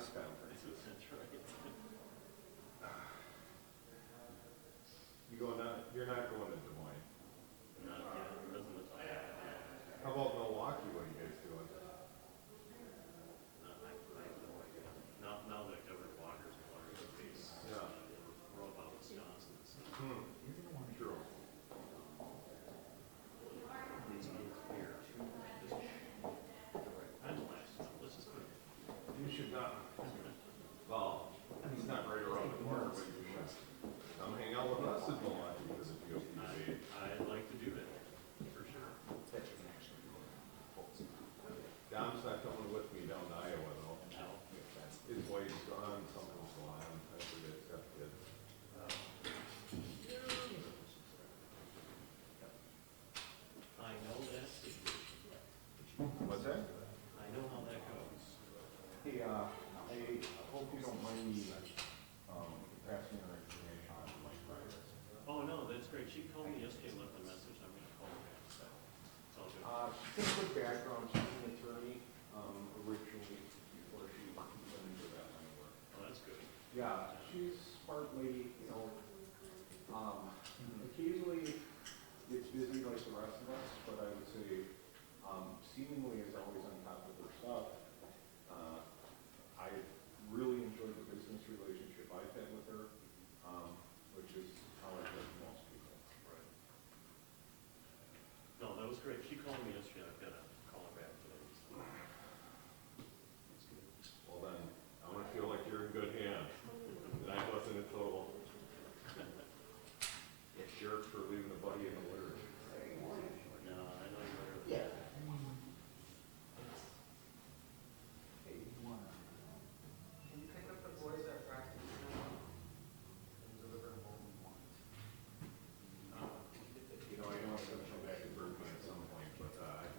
press conferences. That's right. You going down, you're not going to Des Moines. Not yet, doesn't look like it. How about Milwaukee, what are you guys doing? I have no idea. Now that Governor Walker's water the face, Yeah. we're all about Wisconsin and stuff. True. It's unclear too. I'm the last one, let's just put it. You should not, well, it's not right around the corner, but you should come hang out with us in Milwaukee for the GOP. I'd like to do that, for sure. Dom's not coming with me down to Iowa though. No. His wife's gone, something's going on, I forget, it's got kids. I know that situation. What's that? I know how that goes. Hey, I hope you don't mind me, passing your information on to Mike Ryder. Oh, no, that's great. She called me yesterday and left a message. I'm gonna call her back, so it's all good. Just a quick background, she's an attorney, originally, before she went into that line of work. Oh, that's good. Yeah, she's a smart lady, you know, occasionally gets busy like the rest of us, but I would say, seemingly is always on top of her stuff. I really enjoyed the business relationship I've had with her, which is how I get most people. Right. No, that was great. She called me yesterday. I've got to call her back today. So. That's good. Well then, I want to feel like you're in good hands. And I wasn't a total jerk for leaving a buddy in the lurch. No, I know you're better. Yeah. Can you pick up the boys at practice and deliver them home once? You know, I know I'm going to come back to Berkeley at some point, but I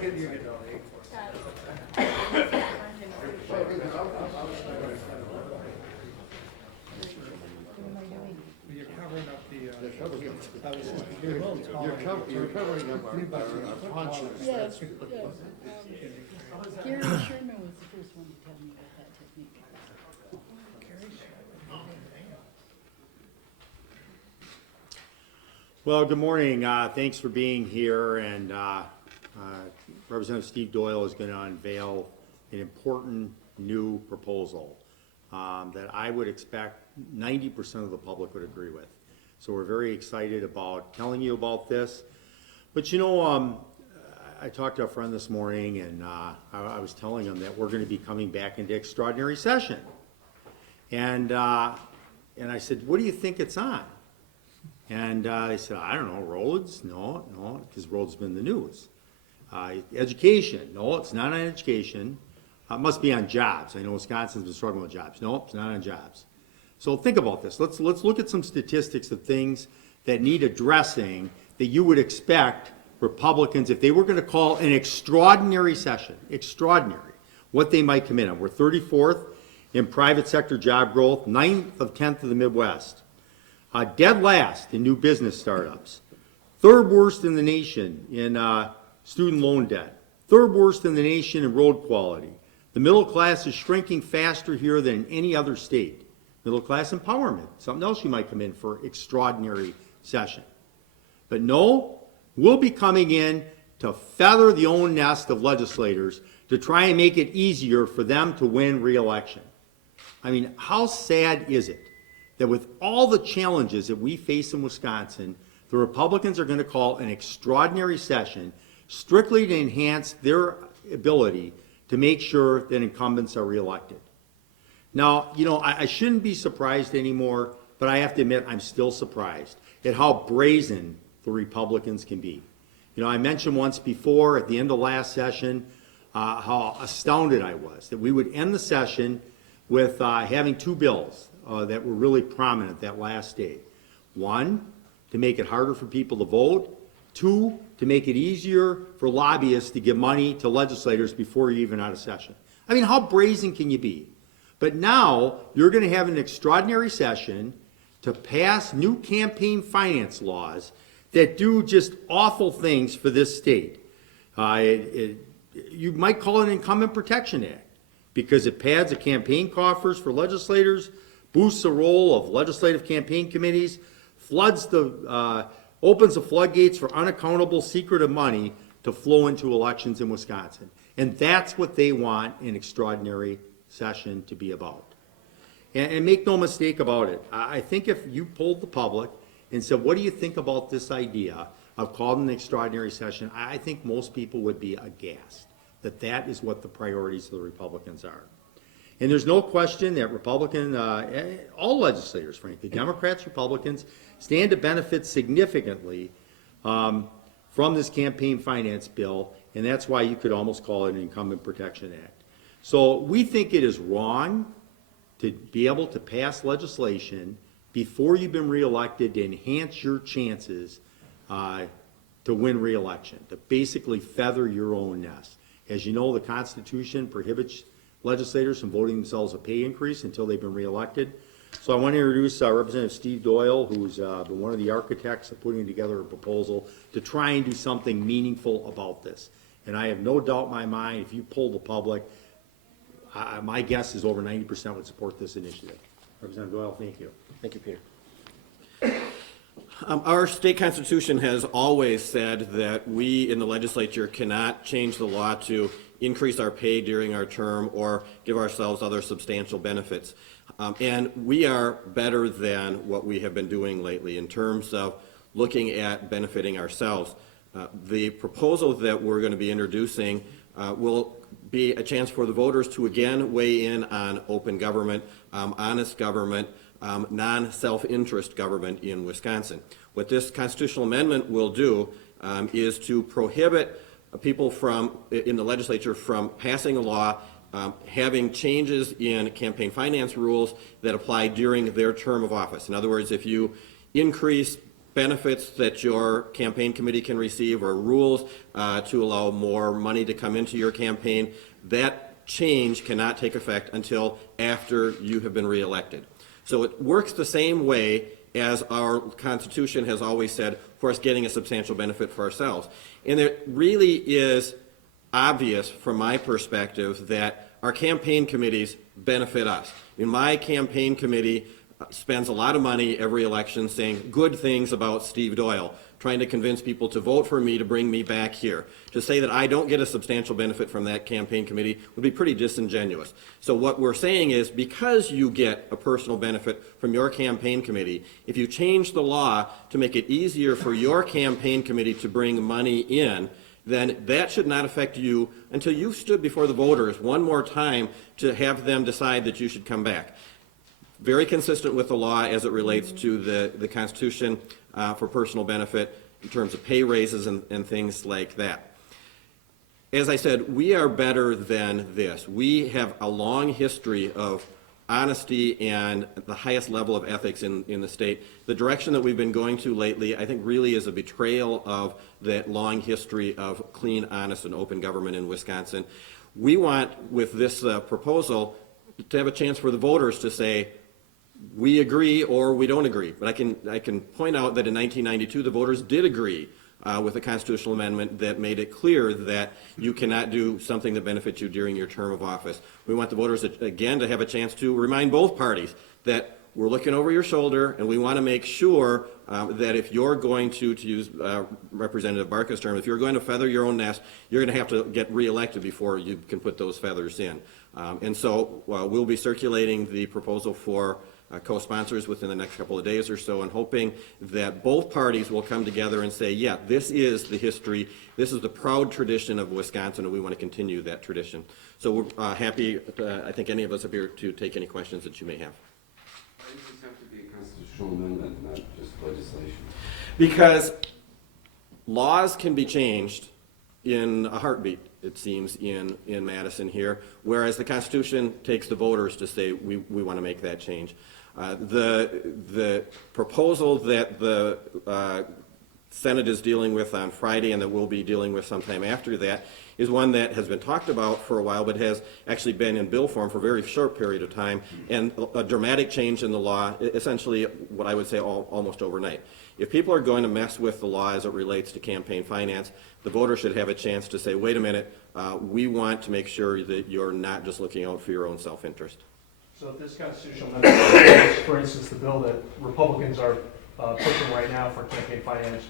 You're covering up the, You're covering up our punches. Yes, yes. Gary Sherman was the first one to tell me about that technique. Well, good morning. Thanks for being here. And Representative Steve Doyle is going to unveil an important new proposal that I would expect 90% of the public would agree with. So we're very excited about telling you about this. But you know, I talked to a friend this morning, and I was telling him that we're going to be coming back into extraordinary session. And I said, what do you think it's on? And they said, I don't know, roads? No, because roads have been in the news. Education? No, it's not on education. It must be on jobs. I know Wisconsin's been struggling with jobs. No, it's not on jobs. So think about this. Let's look at some statistics of things that need addressing that you would expect Republicans, if they were going to call an extraordinary session, what they might come in on. We're 34th in private sector job growth, 9th of 10th of the Midwest. Dead last in new business startups. Third worst in the nation in student loan debt. Third worst in the nation in road quality. The middle class is shrinking faster here than in any other state. Middle class empowerment, something else you might come in for extraordinary session. But no, we'll be coming in to feather the own nest of legislators to try and make it easier for them to win re-election. I mean, how sad is it that with all the challenges that we face in Wisconsin, the Republicans are going to call an extraordinary session strictly to enhance their ability to make sure that incumbents are reelected. Now, you know, I shouldn't be surprised anymore, but I have to admit I'm still surprised at how brazen the Republicans can be. You know, I mentioned once before at the end of last session how astounded I was that we would end the session with having two bills that were really prominent that last day. One, to make it harder for people to vote. Two, to make it easier for lobbyists to give money to legislators before you're even out of session. I mean, how brazen can you be? But now you're going to have an extraordinary session to pass new campaign finance laws that do just awful things for this state. You might call it an Incumbent Protection Act because it pads the campaign coffers for legislators, boosts the role of legislative campaign committees, opens the floodgates for unaccountable, secretive money to flow into elections in Wisconsin. And that's what they want an extraordinary session to be about. And make no mistake about it, I think if you polled the public and said, what do you think about this idea of calling an extraordinary session, I think most people would be aghast that that is what the priorities of the Republicans are. And there's no question that all legislators, frankly, Democrats, Republicans, stand to benefit significantly from this campaign finance bill, and that's why you could almost call it an Incumbent Protection Act. So we think it is wrong to be able to pass legislation before you've been reelected to enhance your chances to win reelection, to basically feather your own nest. As you know, the Constitution prohibits legislators from voting themselves a pay increase until they've been reelected. So I want to introduce Representative Steve Doyle, who's been one of the architects of putting together a proposal to try and do something meaningful about this. And I have no doubt in my mind, if you poll the public, my guess is over 90% would support this initiative. Representative Doyle, thank you. Thank you, Peter. Our state constitution has always said that we in the legislature cannot change the law to increase our pay during our term or give ourselves other substantial benefits. And we are better than what we have been doing lately in terms of looking at benefiting ourselves. The proposal that we're going to be introducing will be a chance for the voters to again weigh in on open government, honest government, non-self-interest government in Wisconsin. What this constitutional amendment will do is to prohibit people in the legislature from passing a law having changes in campaign finance rules that apply during their term of office. In other words, if you increase benefits that your campaign committee can receive or rules to allow more money to come into your campaign, that change cannot take effect until after you have been reelected. So it works the same way as our Constitution has always said for us getting a substantial benefit for ourselves. And it really is obvious from my perspective that our campaign committees benefit us. I mean, my campaign committee spends a lot of money every election saying good things about Steve Doyle, trying to convince people to vote for me to bring me back here. To say that I don't get a substantial benefit from that campaign committee would be pretty disingenuous. So what we're saying is, because you get a personal benefit from your campaign committee, if you change the law to make it easier for your campaign committee to bring money in, then that should not affect you until you've stood before the voters one more time to have them decide that you should come back. Very consistent with the law as it relates to the Constitution for personal benefit in terms of pay raises and things like that. As I said, we are better than this. We have a long history of honesty and the highest level of ethics in the state. The direction that we've been going to lately, I think, really is a betrayal of that long history of clean, honest, and open government in Wisconsin. We want, with this proposal, to have a chance for the voters to say, we agree or we don't agree. But I can point out that in 1992, the voters did agree with a constitutional amendment that made it clear that you cannot do something that benefits you during your term of office. We want the voters, again, to have a chance to remind both parties that we're looking over your shoulder, and we want to make sure that if you're going to use Representative Barca's term, if you're going to feather your own nest, you're going to have to get reelected before you can put those feathers in. And so we'll be circulating the proposal for co-sponsors within the next couple of days or so, and hoping that both parties will come together and say, yeah, this is the history, this is the proud tradition of Wisconsin, and we want to continue that tradition. So we're happy, I think any of us are here to take any questions that you may have. Why does this have to be a constitutional amendment, not just legislation? Because laws can be changed in a heartbeat, it seems, in Madison here, whereas the Constitution takes the voters to say we want to make that change. The proposal that the Senate is dealing with on Friday and that we'll be dealing with sometime after that is one that has been talked about for a while, but has actually been in bill form for a very short period of time, and a dramatic change in the law, essentially what I would say almost overnight. If people are going to mess with the law as it relates to campaign finance, the voter should have a chance to say, wait a minute, we want to make sure that you're not just looking out for your own self-interest. So if this constitutional amendment, for instance, the bill that Republicans are pushing right now for campaign finance,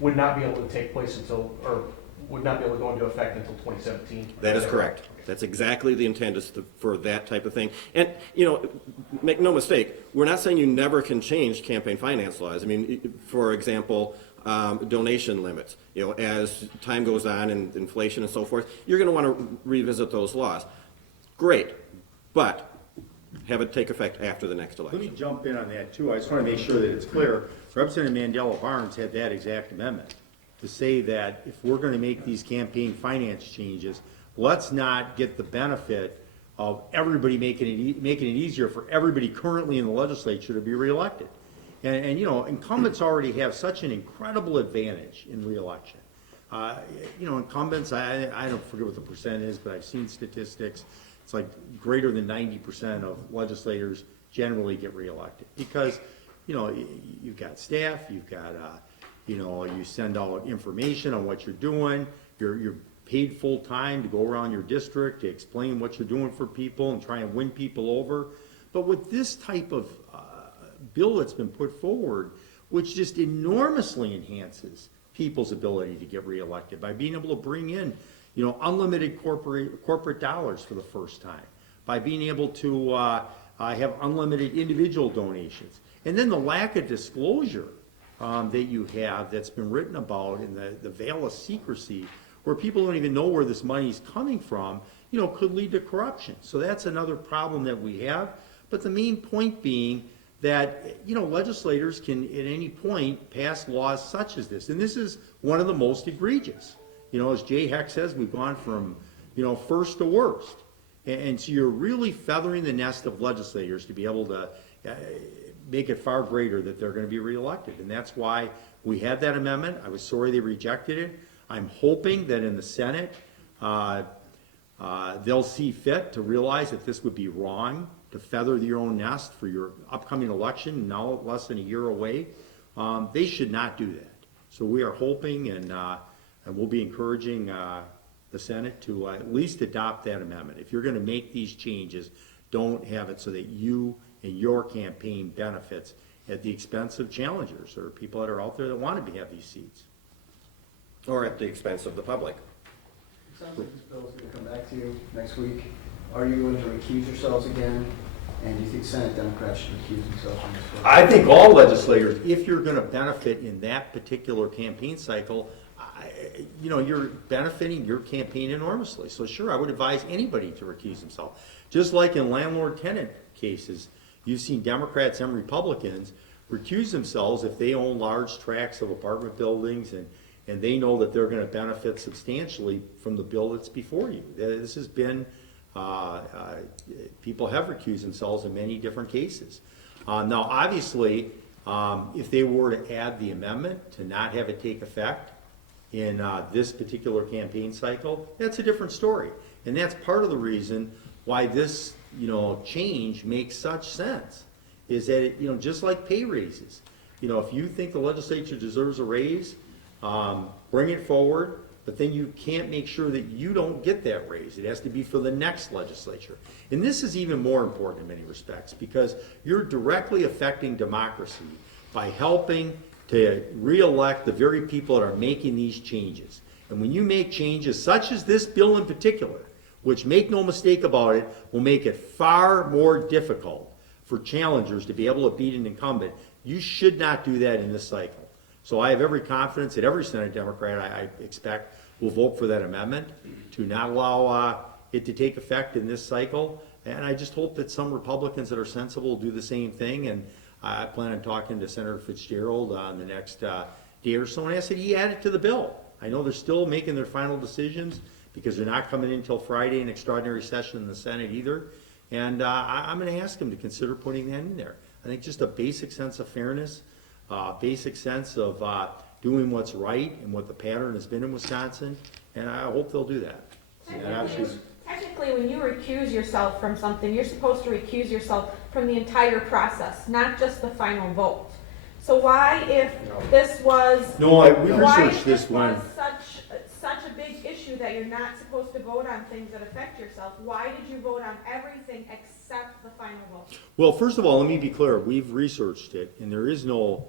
would not be able to take place until, or would not be able to go into effect until 2017? That is correct. Okay. That's exactly the intent, is for that type of thing. And, you know, make no mistake, we're not saying you never can change campaign finance laws. I mean, for example, donation limits. You know, as time goes on and inflation and so forth, you're going to want to revisit those laws. Great, but have it take effect after the next election. Let me jump in on that too. I just want to make sure that it's clear. Representative Mandela Barnes had that exact amendment to say that if we're going to make these campaign finance changes, let's not get the benefit of everybody making it easier for everybody currently in the legislature to be reelected. And you know, incumbents already have such an incredible advantage in reelection. You know, incumbents, I don't forget what the percent is, but I've seen statistics. It's like greater than 90% of legislators generally get reelected because, you know, you've got staff, you've got, you know, you send out information on what you're doing. You're paid full time to go around your district to explain what you're doing for people and try and win people over. But with this type of bill that's been put forward, which just enormously enhances people's ability to get reelected by being able to bring in, you know, unlimited corporate dollars for the first time, by being able to have unlimited individual donations. And then the lack of disclosure that you have that's been written about in the veil of secrecy, where people don't even know where this money is coming from, you know, could lead to corruption. So that's another problem that we have. But the main point being that, you know, legislators can at any point pass laws such as this. And this is one of the most egregious. You know, as Jay Heck says, we've gone from, you know, first to worst. And so you're really feathering the nest of legislators to be able to make it far greater that they're gonna be reelected. And that's why we had that amendment. I was sorry they rejected it. I'm hoping that in the Senate, they'll see fit to realize that this would be wrong, to feather your own nest for your upcoming election, now less than a year away. They should not do that. So we are hoping and we'll be encouraging the Senate to at least adopt that amendment. If you're gonna make these changes, don't have it so that you and your campaign benefits at the expense of challengers or people that are out there that want to have these seats. Or at the expense of the public. It sounds like this bill is going to come back to you next week. Are you going to recuse yourselves again? And do you think Senate Democrats should recuse themselves from this bill? I think all legislators, if you're gonna benefit in that particular campaign cycle, you're benefiting your campaign enormously. So sure, I would advise anybody to recuse himself. Just like in landlord-tenant cases, you've seen Democrats and Republicans recuse themselves if they own large tracts of apartment buildings and they know that they're gonna benefit substantially from the bill that's before you. This has been, people have recused themselves in many different cases. Now, obviously, if they were to add the amendment to not have it take effect in this particular campaign cycle, that's a different story. And that's part of the reason why this, change makes such sense, is that it, just like pay raises, if you think the legislature deserves a raise, bring it forward, but then you can't make sure that you don't get that raise. It has to be for the next legislature. And this is even more important in many respects because you're directly affecting democracy by helping to re-elect the very people that are making these changes. And when you make changes such as this bill in particular, which, make no mistake about it, will make it far more difficult for challengers to be able to beat an incumbent, you should not do that in this cycle. So I have every confidence that every Senate Democrat, I expect, will vote for that amendment to not allow it to take effect in this cycle. And I just hope that some Republicans that are sensible will do the same thing. And I plan on talking to Senator Fitzgerald on the next day or so and ask that he add it to the bill. I know they're still making their final decisions because they're not coming in until Friday in extraordinary session in the Senate either. And I'm going to ask them to consider putting that in there. I think just a basic sense of fairness, basic sense of doing what's right and what the pattern has been in Wisconsin, and I hope they'll do that. Technically, when you recuse yourself from something, you're supposed to recuse yourself from the entire process, not just the final vote. So why, if this was we researched this one. Such a big issue that you're not supposed to vote on things that affect yourself, why did you vote on everything except the final vote? Well, first of all, let me be clear. We've researched it, and there is no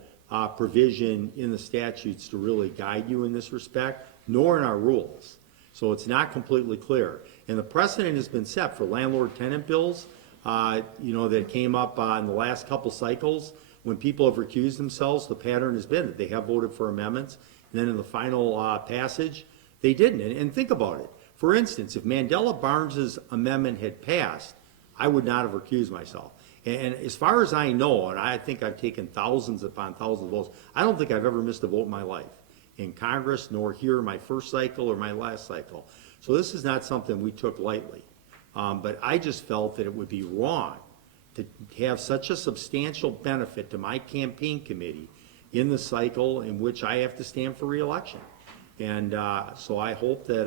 provision in the statutes to really guide you in this respect, nor in our rules. So it's not completely clear. And the precedent has been set for landlord-tenant bills, that came up in the last couple cycles. When people have recused themselves, the pattern has been that they have voted for amendments, and then in the final passage, they didn't. And think about it. For instance, if Mandela Barnes's amendment had passed, I would not have recused myself. And as far as I know, and I think I've taken thousands upon thousands of votes, I don't think I've ever missed a vote in my life, in Congress, nor here in my first cycle or my last cycle. So this is not something we took lightly. But I just felt that it would be wrong to have such a substantial benefit to my campaign committee in the cycle in which I have to stand for re-election. And so I hope that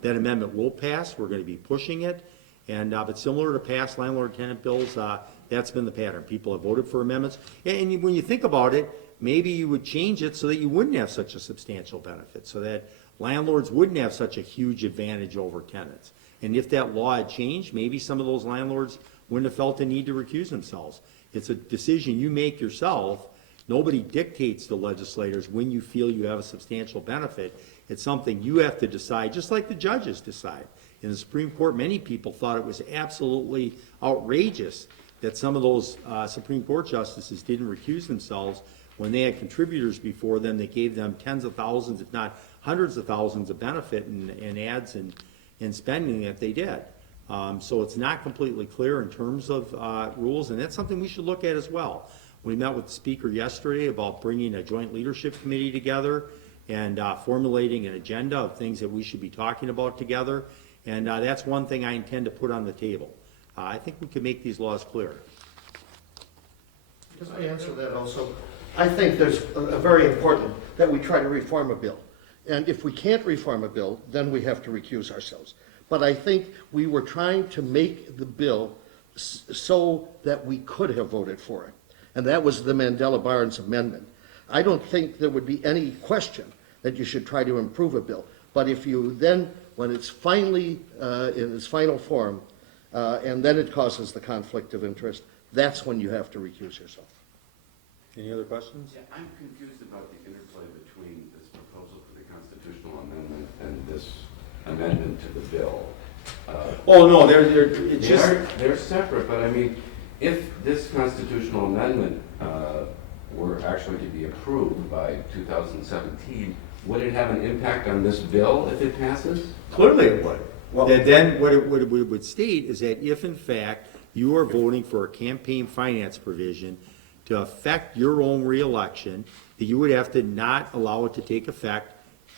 that amendment will pass. We're going to be pushing it. And but similar to past landlord-tenant bills, that's been the pattern. People have voted for amendments. And when you think about it, maybe you would change it so that you wouldn't have such a substantial benefit, so that landlords wouldn't have such a huge advantage over tenants. And if that law had changed, maybe some of those landlords wouldn't have felt the need to recuse themselves. It's a decision you make yourself. Nobody dictates to legislators when you feel you have a substantial benefit. It's something you have to decide, just like the judges decide. In the Supreme Court, many people thought it was absolutely outrageous that some of those Supreme Court justices didn't recuse themselves when they had contributors before them that gave them tens of thousands, if not hundreds of thousands of benefit in ads and spending that they did. So it's not completely clear in terms of rules, and that's something we should look at as well. We met with the Speaker yesterday about bringing a joint leadership committee together and formulating an agenda of things that we should be talking about together. And that's one thing I intend to put on the table. I think we can make these laws clear. Because I answer that also. I think there's a very important that we try to reform a bill. And if we can't reform a bill, then we have to recuse ourselves. But I think we were trying to make the bill so that we could have voted for it. And that was the Mandela-Barnes Amendment. I don't think there would be any question that you should try to improve a bill. But if you then, when it's finally in its final form, and then it causes the conflict of interest, that's when you have to recuse yourself. Any other questions? Yeah, I'm confused about the interplay between this proposal for the constitutional amendment and this amendment to the bill. Oh, no, it's just. They're separate, but I mean, if this constitutional amendment were actually to be approved by 2017, would it have an impact on this bill if it passes? Clearly it would. Well, then what it would state is that if in fact you are voting for a campaign finance provision to affect your own reelection, that you would have to not allow it to take effect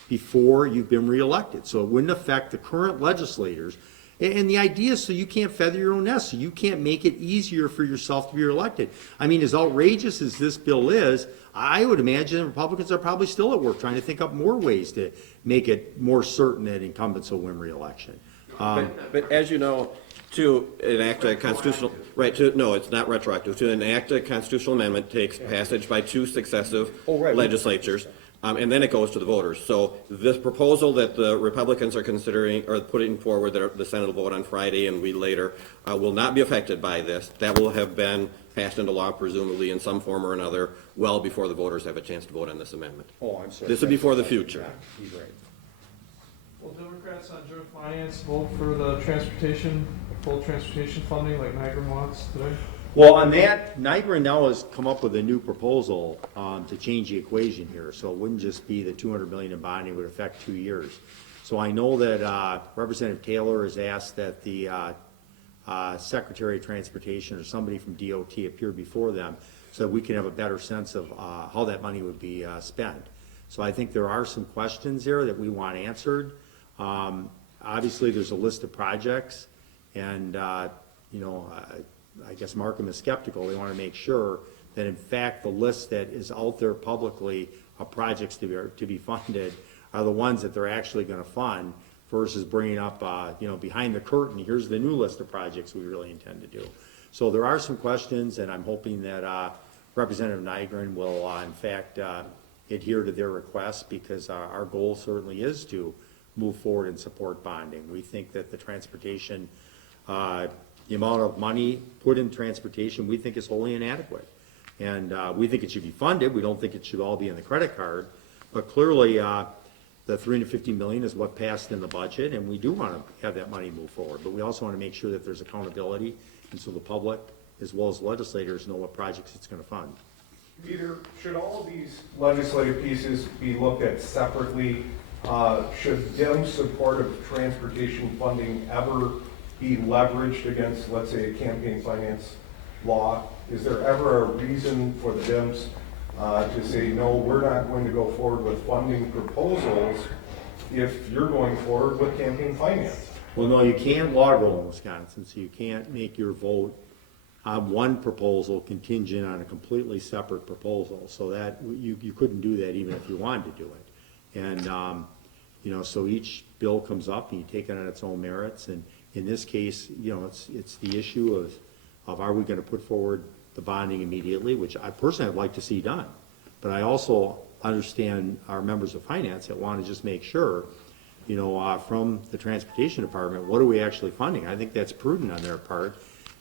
before you've been reelected. So it wouldn't affect the current legislators. And the idea is so you can't feather your own nest, so you can't make it easier for yourself to be reelected. I mean, as outrageous as this bill is, I would imagine Republicans are probably still at work trying to think up more ways to make it more certain that incumbents will win reelection. But as you know, to enact a constitutional, no, it's not retroactive. To enact a constitutional amendment takes passage by two successive legislatures, and then it goes to the voters. So this proposal that the Republicans are considering or putting forward, that the Senate will vote on Friday and we later, will not be affected by this. That will have been passed into law, presumably in some form or another, well before the voters have a chance to vote on this amendment. Oh, I'm sorry. This would be for the future. He's right. Will Democrats on joint finance vote for the full transportation funding like Nygren wants today? Well, on that, Nygren now has come up with a new proposal to change the equation here. So it wouldn't just be the $200 million in bonding, it would affect 2 years. So I know that Representative Taylor has asked that the Secretary of Transportation or somebody from DOT appear before them so that we can have a better sense of how that money would be spent. So I think there are some questions there that we want answered. Obviously, there's a list of projects, and I guess Markham is skeptical. They want to make sure that, in fact, the list that is out there publicly of projects to be funded are the ones that they're actually going to fund, versus bringing up, behind the curtain, here's the new list of projects we really intend to do. So there are some questions, and I'm hoping that Representative Nygren will, in fact, adhere to their requests, because our goal certainly is to move forward and support bonding. We think that the transportation, the amount of money put in transportation, we think is wholly inadequate. And we think it should be funded. We don't think it should all be in the credit card. But clearly, the $350 million is what passed in the budget, and we do want to have that money move forward. But we also want to make sure that there's accountability, and so the public, as well as legislators, know what projects it's going to fund. Peter, should all of these legislative pieces be looked at separately? Should Dem support of transportation funding ever be leveraged against, let's say, a campaign finance law? Is there ever a reason for the Dems to say, no, we're not going to go forward with funding proposals if you're going forward with campaign finance? Well, no, you can't log roll in Wisconsin, so you can't make your vote on one proposal contingent on a completely separate proposal. So that you couldn't do that even if you wanted to do it. And so each bill comes up and you take it on its own merits. And in this case, it's the issue of are we going to put forward the bonding immediately, which I personally would like to see done. But I also understand our members of finance that want to just make sure, from the transportation department, what are we actually funding? I think that's prudent on their part.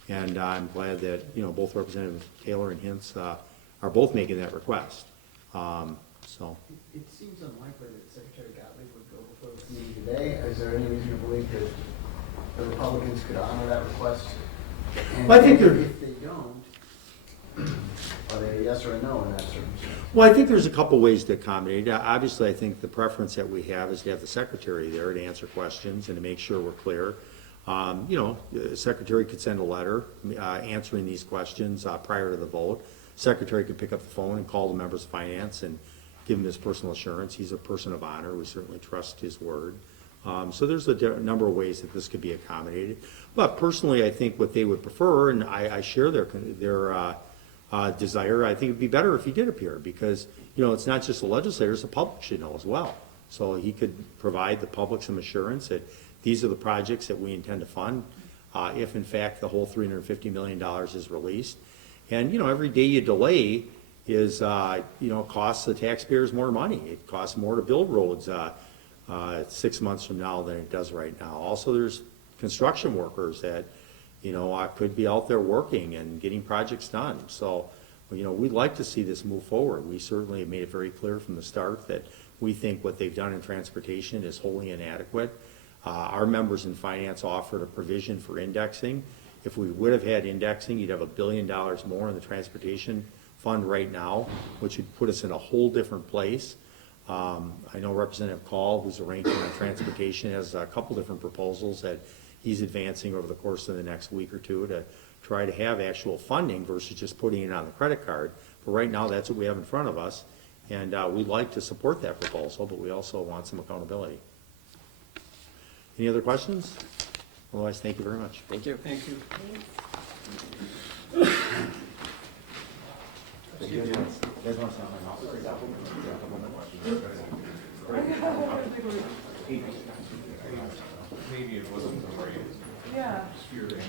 And I'm glad that, both Representative Taylor and Hintz are both making that request. It seems unlikely that Secretary Gottlieb would go before this meeting today. Is there any reason to believe that the Republicans could honor that request? And well, I think if they don't, are they a yes or a no in that circumstance? Well, I think there's a couple ways to accommodate. Obviously, I think the preference that we have is to have the Secretary there to answer questions and to make sure we're clear. The Secretary could send a letter answering these questions prior to the vote. Secretary could pick up the phone and call the members of finance and give him his personal assurance. He's a person of honor. We certainly trust his word. So there's a number of ways that this could be accommodated. But personally, I think what they would prefer, and I share their desire, I think it'd be better if he did appear, because, you know, it's not just the legislators, the public should know as well. So he could provide the public some assurance that these are the projects that we intend to fund, if in fact the whole $350 million is released. And, you know, every day you delay is, you know, costs the taxpayers more money. It costs more to build roads 6 months from now than it does right now. Also, there's construction workers that, you know, could be out there working and getting projects done. So, you know, we'd like to see this move forward. We certainly have made it very clear from the start that we think what they've done in transportation is wholly inadequate. Our members in finance offered a provision for indexing. If we would have had indexing, you'd have $1 billion more in the transportation fund right now, which would put us in a whole different place. I know Representative Call, who's the ranking on transportation, has a couple different proposals that he's advancing over the course of the next week or two to try to have actual funding versus just putting it on the credit card. But right now, that's what we have in front of us, and we'd like to support that proposal, but we also want some accountability. Any other questions? Otherwise, thank you very much. Thank you. Thank you. Maybe it wasn't the right Yeah. spirit.